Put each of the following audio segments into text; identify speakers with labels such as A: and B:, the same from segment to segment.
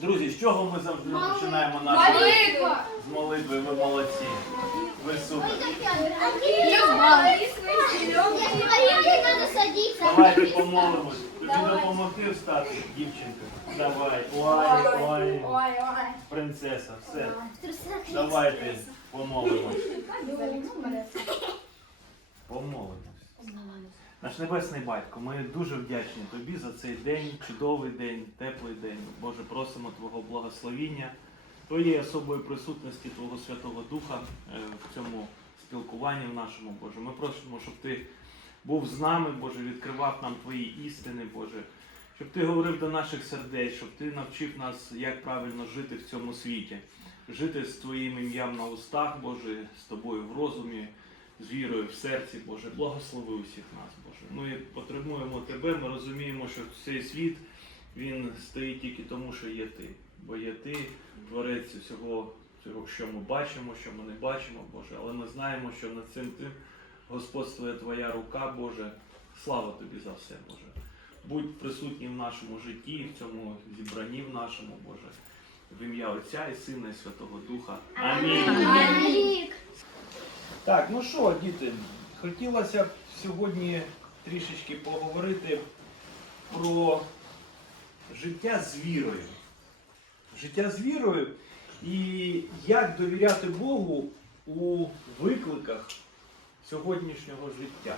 A: Друзі, з чого ми завжди починаємо нашу
B: Молитва.
A: з молитви? Ви молодці. Ви супер. Давайте помолимось. Тобі допомогти встати, дівчинка. Давай. Ой, ой,
B: Ой, ой.
A: принцеса, все. Давайте помолимось. Помолимось. Наш небесний батько, ми дуже вдячні тобі за цей день, чудовий день, теплий день. Боже, просимо Твого благословіння, Твоєї особої присутності, Твого Святого Духа е, в цьому спілкуванні в нашому, Боже. Ми просимо, щоб Ти був з нами, Боже, відкривав нам Твої істини, Боже. Щоб ти говорив до наших сердець, щоб ти навчив нас, як правильно жити в цьому світі, жити з Твоїм ім'ям на устах, Боже, з тобою в розумі, з вірою в серці, Боже, благослови усіх нас, Боже. Ми потребуємо Тебе, ми розуміємо, що цей світ він стоїть тільки тому, що є Ти. Бо є Ти, творець всього, що ми бачимо, що ми не бачимо, Боже. Але ми знаємо, що над цим тим господствує Твоя рука, Боже. Слава Тобі за все, Боже. Будь присутнім в нашому житті, в цьому зібранні в нашому, Боже. В ім'я Отця і Сина і Святого Духа. Амінь. Так, ну що, діти, хотілося б сьогодні трішечки поговорити про життя з вірою. Життя з вірою і як довіряти Богу у викликах сьогоднішнього життя.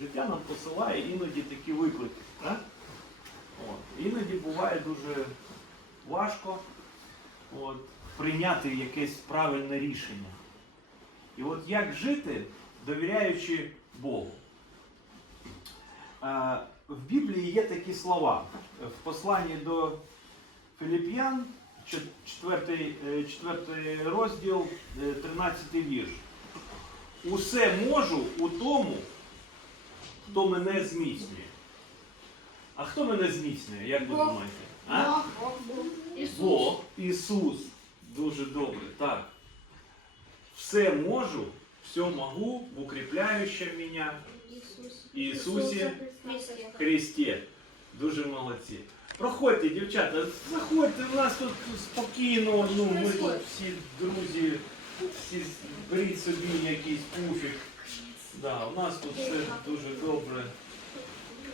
A: Життя нам посилає іноді такі виклики. От. Іноді буває дуже важко от, прийняти якесь правильне рішення. І от як жити, довіряючи Богу? Е, В Біблії є такі слова. В посланні до Філіп'ян, 4, 4 розділ, е, 13 вірш. Усе можу у тому, хто мене зміцнює. А хто мене зміцнює, як ви думаєте? А? Бог, Ісус. Дуже добре, так. Все можу, все могу в укріпляючому мене Ісусі Христі. Дуже молодці. Проходьте, дівчата, заходьте, у нас тут спокійно, ну, ми тут всі друзі, всі беріть собі якийсь пуфік. Да, у нас тут все дуже добре.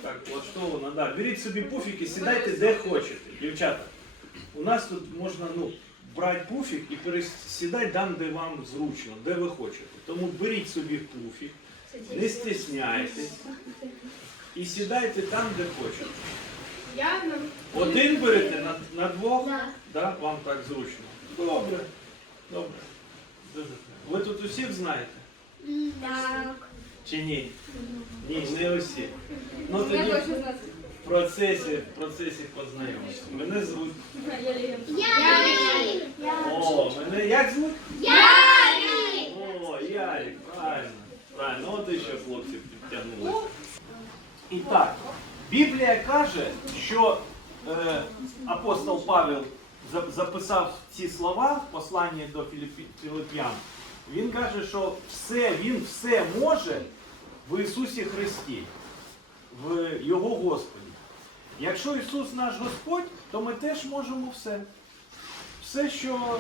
A: Так, влаштовано. Да. Беріть собі пуфік і сідайте де хочете. Дівчата, у нас тут можна ну, брати пуфік і пересідати там, де вам зручно, де ви хочете. Тому беріть собі пуфік, не стісняйтесь і сідайте там, де хочете. Один берете на, на двох,
B: Да.
A: да, вам так зручно. Добре. Добре. Дуже добре. Ви тут усіх знаєте?
B: Так.
A: Чи ні? Ні, не усі. Ну тоді в процесі, в процесі познайомимося. Мене звуть. О, мене як звуть? О, Ярик, правильно. Правильно, от і ще хлопці підтягнулися. І так, Біблія каже, що е, апостол Павел записав ці слова в посланні до Філип'ян. Він каже, що все, він все може в Ісусі Христі, в Його Господі. Якщо Ісус наш Господь, то ми теж можемо все. Все, що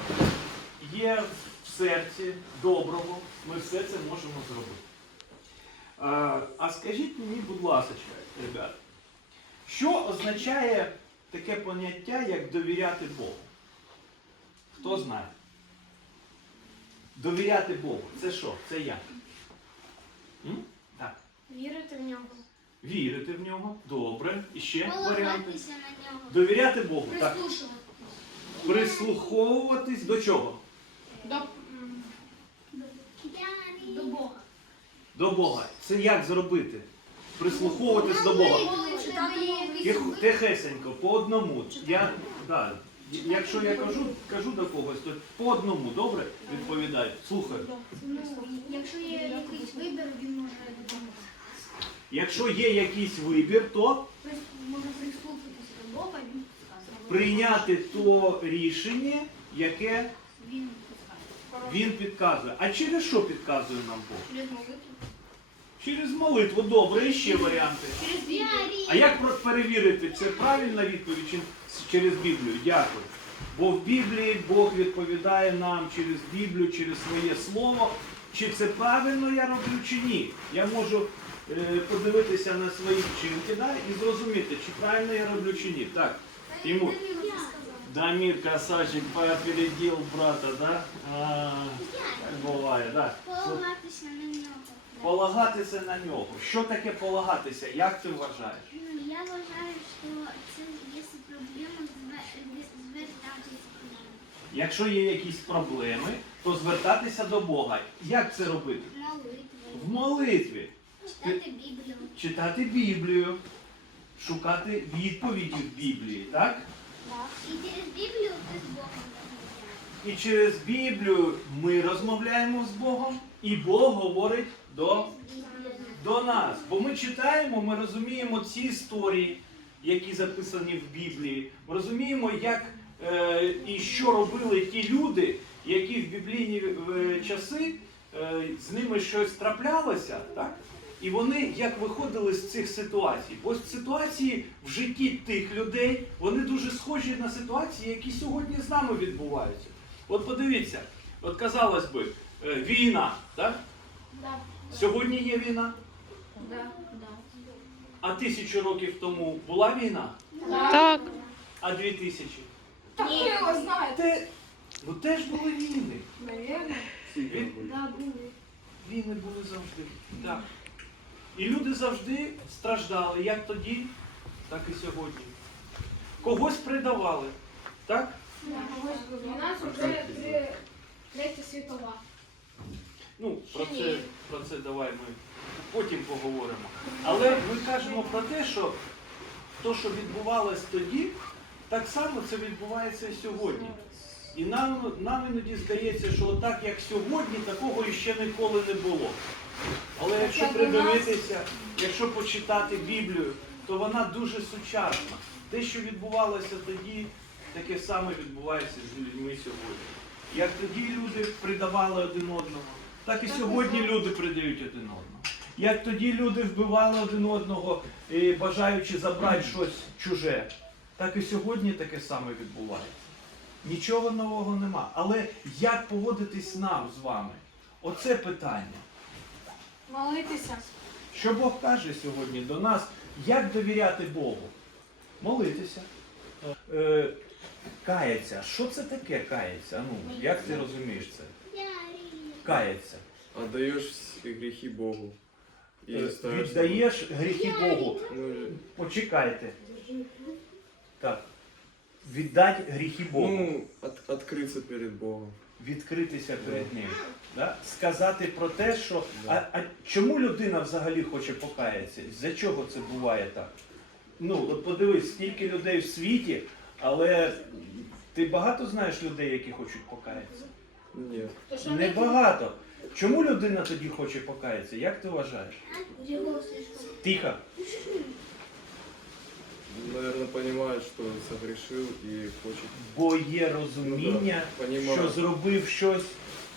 A: є в серці доброго, ми все це можемо зробити. А, а скажіть мені, будь ласка, ребят, що означає таке поняття, як довіряти Богу? Хто знає? Довіряти Богу. Це що? Це як? М? Так.
B: Вірити в нього.
A: Вірити в нього. Добре. І ще варіанти.
C: Полагатися на нього.
A: Довіряти Богу. Так.
B: Прислушувати.
A: Прислуховуватись до чого?
B: До До Бога.
A: Це як зробити? Прислуховуватись до Бога. Тих- Тихесенько, по одному. Я, да, якщо я кажу, кажу до когось, то по одному, добре? Відповідаю. Слухаю.
C: Якщо є якийсь вибір, він може допомогти.
A: Якщо є якийсь вибір, то
C: Може прислухатися до Бога, він підказує.
A: прийняти то рішення, яке
C: Він підказує.
A: він підказує. А через що підказує нам Бог?
C: Через молитву.
A: Через молитву. Добре, і ще варіанти. А як перевірити, це правильна відповідь чи через Біблію? Дякую. Бо в Біблії Бог відповідає нам через Біблію, через своє слово. Чи це правильно я роблю, чи ні? Я можу е, подивитися на свої вчинки да, і зрозуміти, чи правильно я роблю, чи ні. Так, Тимур. Дамир, красавчик, попередил брата, да? А, так буває, да.
C: Нього.
A: Полагатися на нього. Що таке полагатися? Як ти вважаєш?
C: Ну, я вважаю, що це якщо проблема, звертатися до нього.
A: Якщо є якісь проблеми, то звертатися до Бога. Як це робити?
C: Молитву,
A: В молитві.
C: читати Біблію.
A: Читати Біблію, шукати відповіді в Біблії, так?
C: І через Біблію ти з Богом розмовляєш.
A: І через Біблію ми розмовляємо з Богом, і Бог говорить до, до нас. Бо ми читаємо, ми розуміємо ці історії, які записані в Біблії. Ми розуміємо, як е, і що робили ті люди, які в біблійні е, часи е, з ними щось траплялося, так? І вони як виходили з цих ситуацій. Бо ситуації в житті тих людей вони дуже схожі на ситуації, які сьогодні з нами відбуваються. От подивіться, от казалось би, е, війна, так?
B: Да.
A: Сьогодні є війна, а тисячу років тому була війна,
D: Так.
A: а дві тисячі.
B: Так ви його знаєте.
A: Ну теж були війни. Війни були завжди. Так. І люди завжди страждали, як тоді, так і сьогодні. Когось придавали, так?
B: У нас вже третя світова.
A: Ну, про це, про це давай ми потім поговоримо. Але ми кажемо про те, що то, що відбувалось тоді, так само це відбувається і сьогодні. І нам, нам іноді здається, що так як сьогодні, такого іще ніколи не було. Але якщо придивитися, якщо почитати Біблію, то вона дуже сучасна. Те, що відбувалося тоді, таке саме відбувається з людьми сьогодні. Як тоді люди придавали один одного, так і сьогодні люди придають один одного. Як тоді люди вбивали один одного, бажаючи забрати щось чуже, так і сьогодні таке саме відбувається. Нічого нового нема. Але як поводитись нам з вами? Оце питання.
B: Молитися.
A: Що Бог каже сьогодні до нас, як довіряти Богу? Молитися. Е, каяться. Що це таке каяться? Ну, як ти розумієш це? Каяться.
E: Отдаешь все грехи Богу.
A: Е,
E: И
A: Віддаєш гріхи Богу.
E: Ну,
A: Почекайте. Так. Віддать гріхи Богу.
E: ну, от- открыться перед Богом.
A: Відкритися перед ним. Да? Сказати про те, що. А, а чому людина взагалі хоче покаятися? За чого це буває так? Ну, от подивись, скільки людей в світі, але ти багато знаєш людей, які хочуть покаятися?
B: То, що
A: Небагато. Чому людина тоді хоче покаятися? Як ти вважаєш?
C: Його слишком.
A: Тихо.
E: Наверное, понимает, что согрешил и хочет
A: Бо є розуміння,
E: Ну да, понімаю.
A: що зробив щось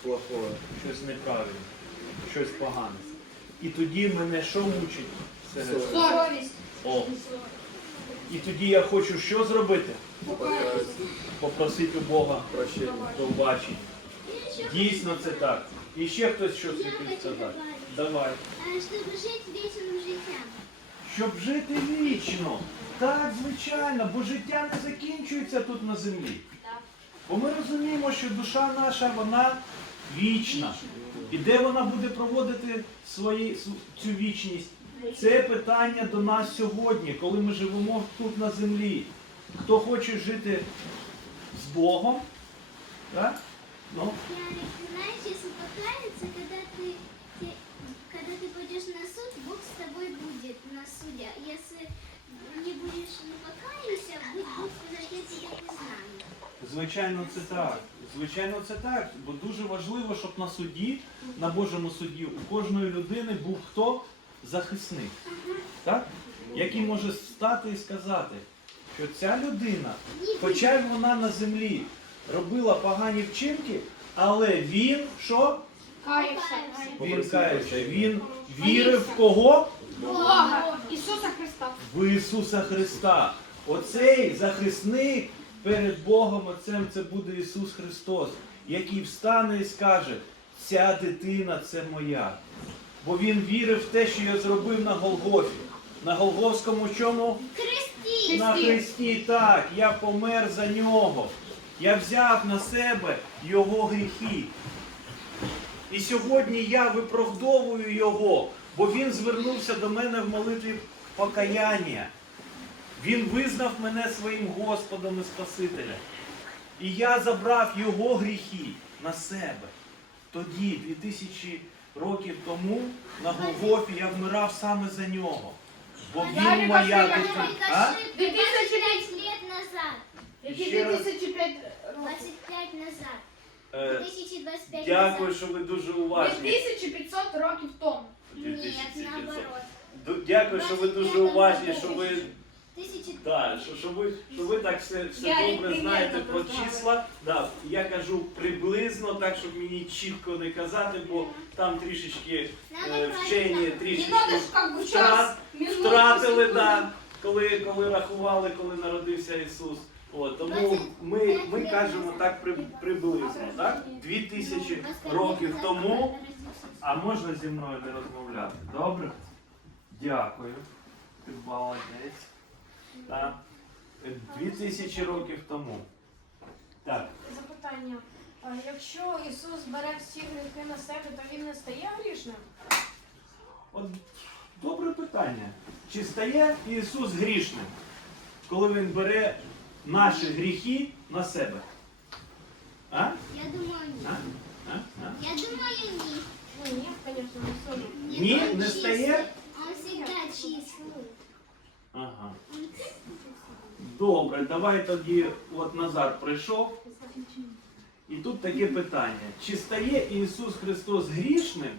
E: плохое.
A: щось неправильне, щось погане. І тоді мене що мучить? Серед...
E: Совість.
A: О. І тоді я хочу що зробити?
E: Покаяться,
A: Попросити у Бога
E: прощения.
A: пробачення. Дійсно це так. І ще хтось щось хотів сказати. Давай.
C: Щоб жити вічним життям.
A: Щоб жити вічно. Так, звичайно, бо життя не закінчується тут на землі. Бо ми розуміємо, що душа наша, вона вічна. І де вона буде проводити свої, цю вічність? Це питання до нас сьогодні, коли ми живемо тут на землі. Хто хоче жити з Богом, так? Ну,
C: Ярик, ты знаешь, если покаяться, когда ты, ты- когда ты пойдешь на суд, Бог с тобой будет на суде. Если не будешь не покаялся, будет Бог сказать, я тебя не знаю.
A: Звичайно, це так. Звичайно, це так. Бо дуже важливо, щоб на суді, на Божому суді, у кожної людини був хто? Захисник. Так? Який може стати і сказати, що ця людина, хоча й вона на землі робила погані вчинки, але він що?
B: Каявся.
A: Він каявся. Він вірив в кого?
B: Бога. Ісуса Христа.
A: В Ісуса Христа. Оцей захисник перед Богом Отцем це буде Ісус Христос, який встане і скаже, ця дитина це моя. Бо він вірив в те, що я зробив на Голгофі. На Голговському чому?
C: Христі.
A: На Христі, так, я помер за нього. Я взяв на себе його гріхи. І сьогодні я виправдовую його, бо він звернувся до мене в молитві покаяння. Він визнав мене своїм Господом і Спасителем. І я забрав його гріхи на себе. Тоді, 2000 років тому, на Голгофі я вмирав саме за нього. Бо він моя дитина.
C: Только
A: А?
C: ошибки 25 лет назад.
B: Які
A: Ще раз.
B: 2005 років?
C: 25 назад.
A: Е,
C: 2025
A: Дякую,
C: назад.
A: що ви дуже уважні.
B: 2500 років тому.
C: Нет,
A: 2500.
C: наоборот.
A: Ду- Дякую, що ви дуже уважні, що ви,
C: 1000
A: да, що, що ви, що ви так все, все
B: їх
A: добре
B: примірно
A: знаєте про числа. Да, я кажу приблизно, так, щоб мені чітко не казати, бо там трішечки е, вчені, трішечки
B: надо ж как бы
A: втрат, втратили, да, коли, коли рахували, коли народився Ісус. От, тому ми, ми кажемо так при, приблизно, так? Дві тисячі років тому. А можна зі мною не розмовляти? Добре? Дякую. Ти молодець. Так. Е, Дві тисячі років тому. Так.
D: Запитання. А Якщо Ісус бере всі гріхи на себе, то він не стає грішним?
A: От добре питання. Чи стає Ісус грішним, коли Він бере наші гріхи на себе? А?
C: Я думаю,
A: А?
C: нет.
A: А? А?
C: Я думаю, нет.
D: Ну ні, звісно, не сумно.
A: Ні,
C: он
A: не
C: чистый.
A: стає?
C: Он всегда чистый.
A: Ага.
C: Он
A: Добре, давай тоді от Назар прийшов. І тут таке питання: чи стає Ісус Христос грішним,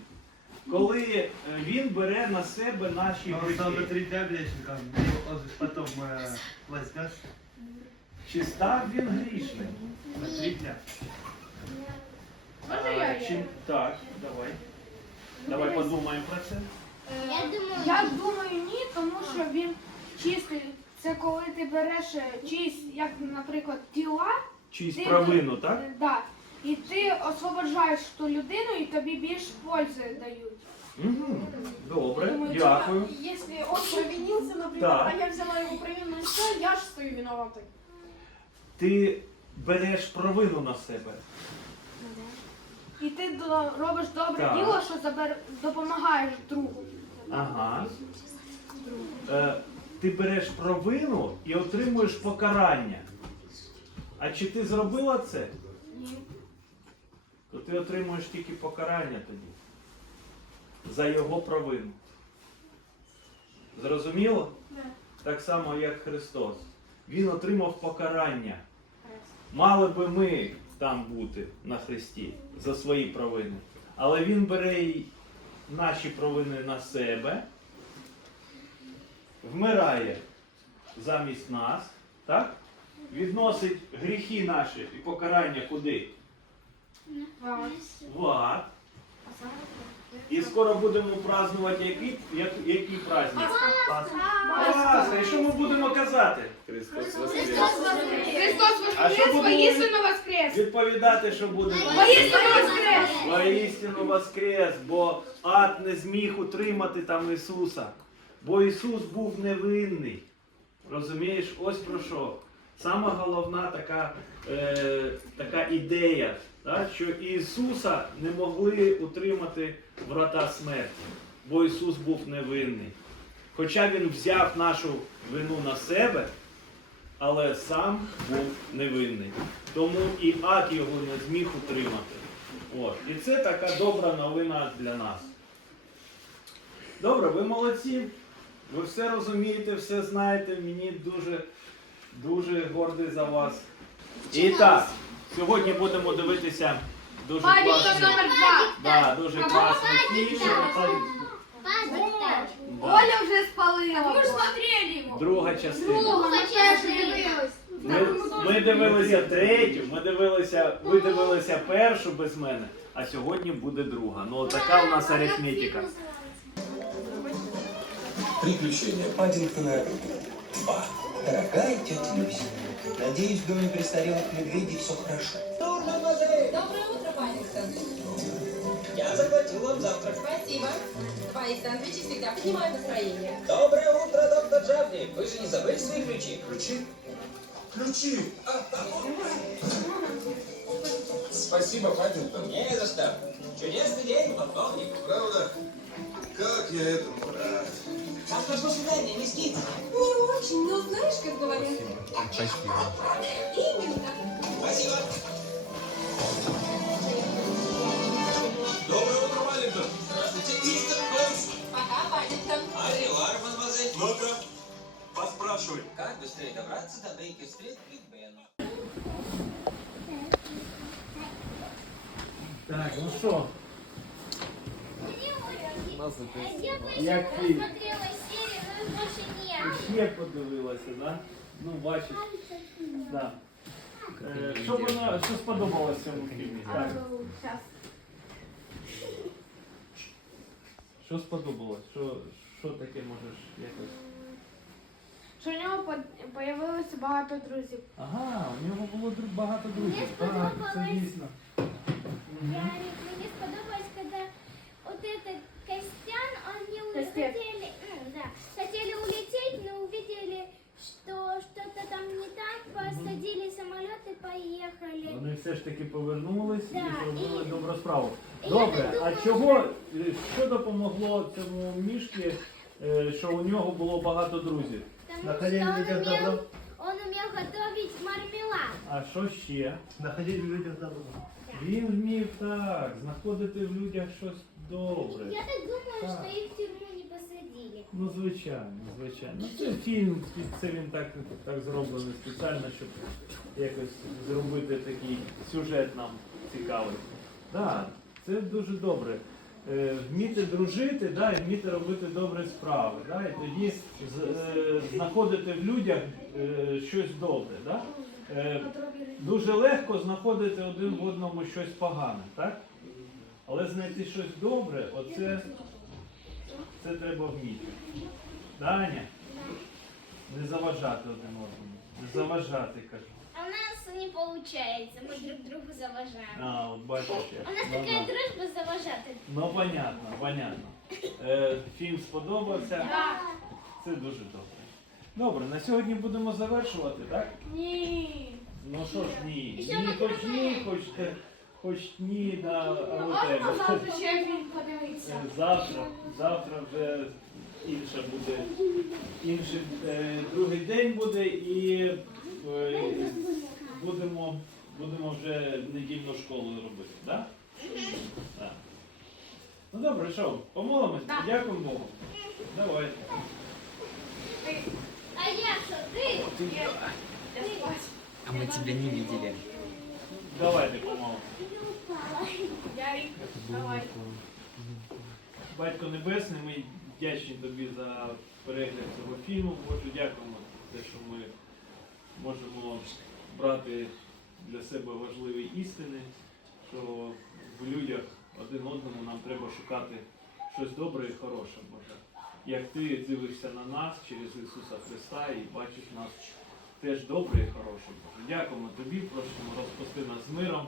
A: коли е, Він бере на себе наші
F: Он стал на
A: гріхи?
F: три дня грешником, он же потом э, возьмешь
A: Чи став він грішним?
F: на дня.
B: Можна я?
A: чим- Так, давай. Давай подумаємо про це.
C: Я думаю,
B: Я думаю, ні, тому що він чистий. Це коли ти береш е, чиїсь, як, наприклад, тіла,
A: Чиїсь
B: Ти-
A: провину, так?
B: е, да, і ти освобождаєш ту людину, і тобі більш пользи дають.
A: Угу. Добре,
D: Думаю,
A: дякую.
D: Если он провинился, например,
A: Да.
D: а я взяла его провину, и все, я ж стою виноватой.
A: Ти береш провину на себе.
B: І ти до- робиш добре
A: Так.
B: діло, що забер... допомагаєш другу.
A: Ага. Е, ти береш провину і отримуєш покарання. А чи ти зробила це?
B: Ні.
A: То ти отримуєш тільки покарання тоді. За його провину. Зрозуміло? Так само, як Христос. Він отримав покарання. Мали би ми там бути на Христі за свої провини. Але Він бере й наші провини на себе, вмирає замість нас, так? Відносить гріхи наші і покарання куди? В ад. І скоро будемо празднувати який, як, який праздник? Пасха. І що ми будемо казати?
E: Христос воскрес.
B: Христос воскрес, воістину воскрес!
A: Відповідати, що будемо.
B: Воістину воскрес!
A: Воістину воскрес, бо ад не зміг утримати там Ісуса. Бо Ісус був невинний. Розумієш, ось про що. Сама головна така, е, така ідея, так, що Ісуса не могли утримати врата смерті, бо Ісус був невинний. Хоча Він взяв нашу вину на себе, але сам був невинний. Тому і ад його не зміг утримати. От. І це така добра новина для нас. Добре, ви молодці. Ви все розумієте, все знаєте. Мені дуже, дуже гордий за вас. І так, сьогодні будемо дивитися дуже класний, да, дуже класний фільм. Да.
B: Оля вже спалила.
D: Мы же смотрели его.
A: Друга частина.
B: Друга, ми теж
C: частина.
A: Ми, ми дивилися третю, ми дивилися, ви дивилися першу без мене, а сьогодні буде друга. Ну така у нас арифметика.
G: Приключения Паддингтона 2. Дорогая тетя Люся, надеюсь, в доме престарелых медведей все хорошо.
H: Доброе утро, Панингтон.
G: Я захватил вам завтрак.
H: Спасибо. Твои сэндвичи всегда поднимают настроение.
G: Доброе утро, доктор Джавни. Вы же не забыли свои ключи? Ключи? Ключи! Спасибо, Паддингтон. Не за что. Чудесный день, полковник.
I: Правда? Как я этому рад.
G: Как прошло свидание, не спите?
H: Очень, но знаешь, как говорят? Именно.
G: Спасибо.
I: Доброе утро, Валентин.
G: Здравствуйте, мистер Бенс.
H: Пока, Панингтон.
G: Аревар, мадемуазель.
I: Ну-ка, поспрашивай.
G: Как быстрее добраться до Бейкер-стрит Биг Бен?
A: Так, ну що,
C: Я
A: ти?
C: посмотрела серию, но больше
A: ще подивилася, да? Ну, бачиш, да. Е, що вона, що сподобалося в цьому фільмі? Так. Що сподобалось? Що, що таке можеш якось?
B: Що у нього по- появилося багато друзів.
A: Ага, у нього було дру- багато друзів.
C: Мені
A: Так, це
C: сподобалось.
A: дійсно.
C: Я, мне сподобалось, когда вот этот Костян, он не
B: Костяк.
C: Что что-то там не так, посадили самолет и поехали.
A: Вони все ж таки повернулись і
C: Да,
A: зробили
C: і-
A: добру справу.
C: і
A: Добре,
C: так
A: а
C: думаю,
A: чого, е, що допомогло цьому мішки, е, що у нього було багато друзів?
C: Потому
F: Находили
C: что он
F: людях
C: умел,
F: добро.
C: он умел готовить мармелад.
A: А що ще?
F: Находить в людях добро.
A: Він вмів так, знаходити в людях щось добре.
C: Я так думаю,
A: Так.
C: что их в тюрьму не.
A: Ну, звичайно, звичайно. Ну, це фільм, це він так, так зроблений спеціально, щоб якось зробити такий сюжет нам цікавий. Так, це дуже добре. Е, вміти дружити, да, і вміти робити добрі справи. Да, і тоді з, е, знаходити в людях е, щось добре. Да? Е, дуже легко знаходити один в одному щось погане, так? Але знайти щось добре, оце це треба вміти. Даня, не заважати один одному. Не заважати, кажу.
C: А у нас не получается, мы друг другу заважаем.
A: А, от бачиш як.
C: У нас
A: Ну,
C: такая
A: да.
C: дружба заважати.
A: Ну, понятно, понятно. Е, фільм сподобався. Це дуже добре. Добре, на сьогодні будемо завершувати, так?
B: Ні.
A: Ну що ж ні. Ні, хоч ні, хоч, те- хоч ні, да, а
B: Можна
A: тебе.
B: завтра ще фільм подивитися?
A: Е, Завтра, завтра вже інше буде. Інший е, другий день буде і е, будемо, будемо вже недільну школу робити, так? Да? Ну добре, що, помолимось?
B: Так.
A: Дякуємо Богу. Давайте.
C: А я что, ты?
J: А мы тебя не видели.
A: Давайте
B: давай.
A: Батько Небесний, ми вдячні тобі за перегляд цього фільму. Боже, дякуємо за те, що ми можемо брати для себе важливі істини, що в людях один одному нам треба шукати щось добре і хороше, Боже. Як ти дивишся на нас через Ісуса Христа і бачиш нас теж добре і хороше, Боже. Дякуємо тобі, просимо розпусти нас з миром